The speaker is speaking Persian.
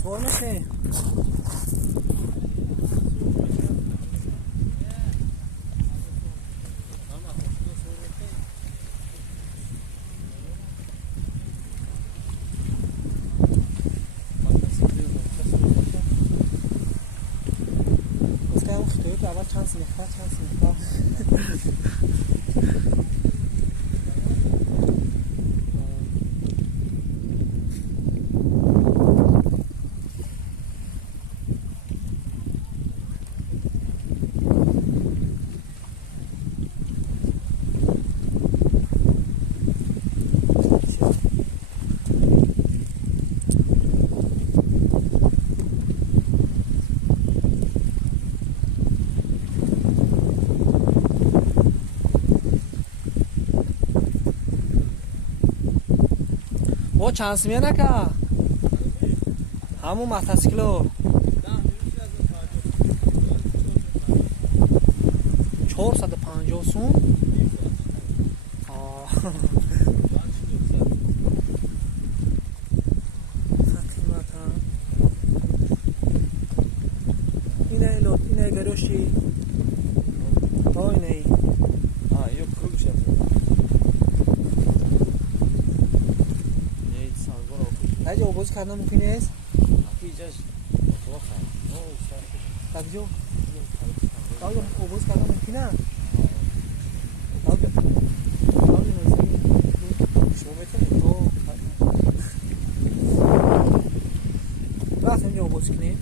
Słonecznie. اول چانس میخواد او چانس میه نکه همون متاسکلو 450 سوم اینه گروشی تا اینه یه کروب شد هجا اوبوز کردن ممکن است؟ اینجاش تاکجو آیا اوبوز کردن ممکنه؟ آیا شما میتونید تو راست اینجا اوبوز کنید